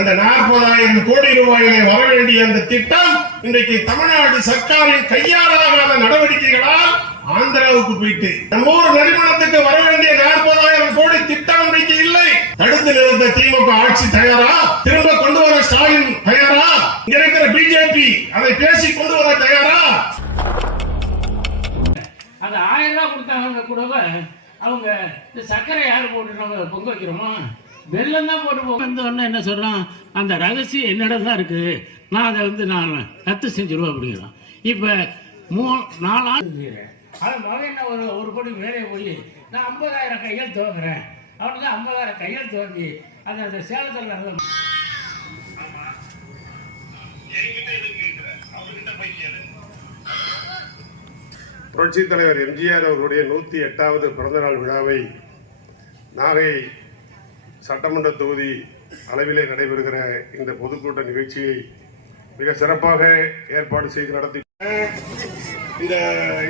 அந்த நாற்பதாயிரம் கோடி ரூபாயிலே வர வேண்டிய அந்த திட்டம் இன்றைக்கு தமிழ்நாடு சர்க்காரின் கையாளாகாத நடவடிக்கைகளால் ஆந்திராவுக்கு போயிட்டு நம்ம ஊர் நறுமணத்துக்கு வர வேண்டிய நாற்பதாயிரம் கோடி திட்டம் இன்றைக்கு இல்லை. தடுத்து நிறுத்த திமுக ஆட்சி தயாரா? திரும்ப கொண்டு வர ஸ்டாலின் தயாரா? இங்க இருக்கிற பிஜேபி அதை பேசி கொண்டு வர தயாரா? அந்த ஆயிரம் ரூபாய் கொடுத்தாங்க கூடவே அவங்க இந்த சர்க்கரை யார் போட்டு நம்ம பொங்க வைக்கிறோமா? வெள்ளம் தான் போட்டு உடனே என்ன சொல்றான்? அந்த ரகசியம் என்னிடம் தான் இருக்கு. நான் அதை வந்து நான் ரத்து செஞ்சிருவேன் அப்படிங்கிறான். இப்போ மூ நாலு அது முதல்ல என்ன ஒரு ஒரு கோடி வேலையை போய் நான் ஐம்பதாயிரம் கைகள் துவங்குறேன். அவனுக்கு ஐம்பதாயிரம் கைகள் துவங்கி அதை அந்த சேலத்தில் நடந்த புரட்சி தலைவர் எம்ஜிஆர் அவர்களுடைய நூத்தி எட்டாவது பிறந்தநாள் விழாவை நாகை சட்டமன்ற தொகுதி அளவிலே நடைபெறுகிற இந்த பொதுக்கூட்ட நிகழ்ச்சியை மிக சிறப்பாக ஏற்பாடு செய்து நடத்தி இந்த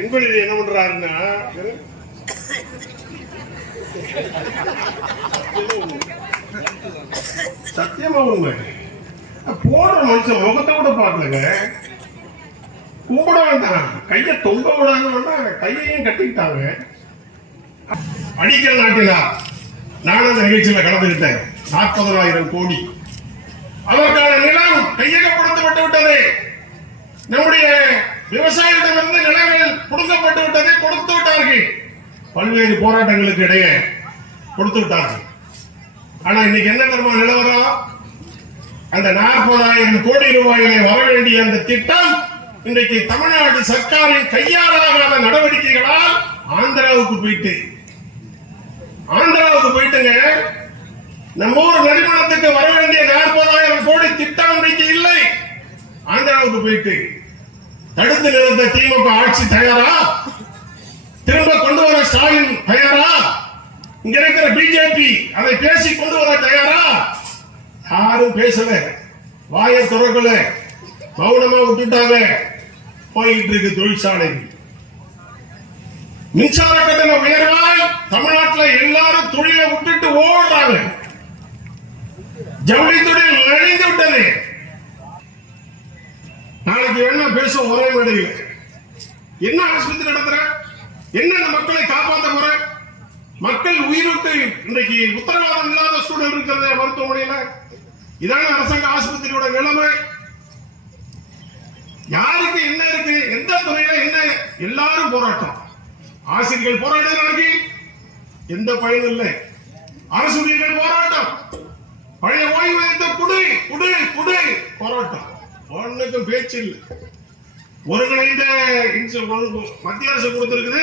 இன்பநிதி என்ன பண்றாருன்னா சத்தியமா உண்மை. போடுற மனுஷன் முகத்தை கூட பார்க்கலங்க. கும்பிட வேண்டாம் கையை தொங்க விடாங்க கையையும் கட்டிக்கிட்டாங்க. அடிக்கல் நாட்டினார் நானும் அந்த நிகழ்ச்சியில கலந்துக்கிட்டேன் நாற்பதாயிரம் கோடி. அதற்கான நிலம் கையகப்படுத்தப்பட்டு விட்டது. நம்முடைய விவசாயிகளிடமிருந்து நிலங்கள் கொடுக்கப்பட்டு விட்டதை கொடுத்து விட்டார்கள். பல்வேறு போராட்டங்களுக்கு இடையே கொடுத்து விட்டார்கள். ஆனா இன்னைக்கு என்ன தருமா நிலவரம்? அந்த நாற்பதாயிரம் கோடி ரூபாயிலே வர வேண்டிய அந்த திட்டம் இன்றைக்கு தமிழ்நாடு சர்க்காரின் கையாளாகாத நடவடிக்கைகளால் ஆந்திராவுக்கு போயிட்டு ஆந்திராவுக்கு போயிட்டுங்க. நம்ம ஊர் நரிமணத்துக்கு வர வேண்டிய நாற்பதாயிரம் கோடி திட்டம் இல்லை. ஆந்திராவுக்கு போயிட்டு தடுத்து நிறுத்த திமுக ஆட்சி தயாரா? திரும்ப கொண்டு வர ஸ்டாலின் தயாரா? இங்க இருக்கிற பிஜேபி அதை பேசி கொண்டு வர தயாரா? யாரும் பேசல. வாயை துறக்கல. மௌனமா விட்டுட்டாங்க. போயிட்டு இருக்கு தொழிற்சாலை மின்சார கட்டண உயர்வு தமிழ்நாட்டில் எல்லாரும் தொழிலை விட்டுட்டு ஓடுறாங்க. ஜவுளி தொழில் நலிந்து விட்டது. நாளைக்கு வேணா பேசுவோம் ஒரே மேடையில். என்ன ஆஸ்பத்திரி நடத்துற? என்ன மக்களை காப்பாற்ற போற? மக்கள் உயிருக்கு இன்றைக்கு உத்தரவாதம் இல்லாத சூழல் இருக்கிறது மருத்துவமனையில. இதான அரசாங்க ஆஸ்பத்திரியோட நிலைமை. யாருக்கு என்ன இருக்கு? எந்த துறையில என்ன? எல்லாரும் போராட்டம். ஆசிரியர்கள் போராடுகிறார்கள். எந்த பயனும் இல்லை. அரசு போராட்டம். பழைய ஓய்வூதியத்தை குடு குடு குடு போராட்டம். ஒன்றுக்கும் பேச்சு இல்லை. ஒருங்கிணைந்த மத்திய அரசு கொடுத்திருக்குது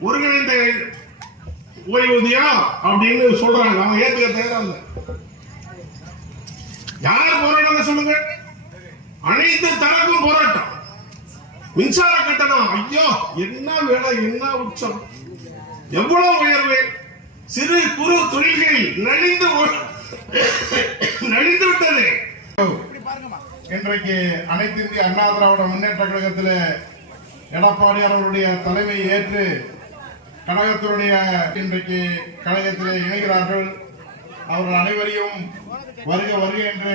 ஒருங்கிணைந்த ஓய்வூதியம் அப்படின்னு சொல்றாங்க. அவங்க ஏத்துக்க தயாரா இல்லை. யார் போராட்டம் சொல்லுங்க? அனைத்து தரப்பும் போராட்டம். மின்சார கட்டணம். ஐயோ என்ன வேலை என்ன உச்சம்? எவ்வளவு உயர்வு? சிறு குறு தொழில்கள் நலிந்து நலிந்து விட்டது. இன்றைக்கு அனைத்து இந்திய அண்ணா திராவிட முன்னேற்ற கழகத்தில் எடப்பாடி அவர்களுடைய தலைமை ஏற்று கழகத்தினுடைய இன்றைக்கு கழகத்தில் இணைகிறார்கள். அவர்கள் அனைவரையும் வருக வருக என்று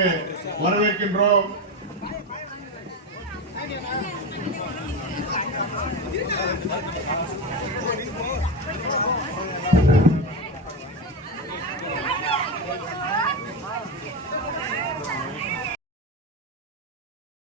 வரவேற்கின்றோம்.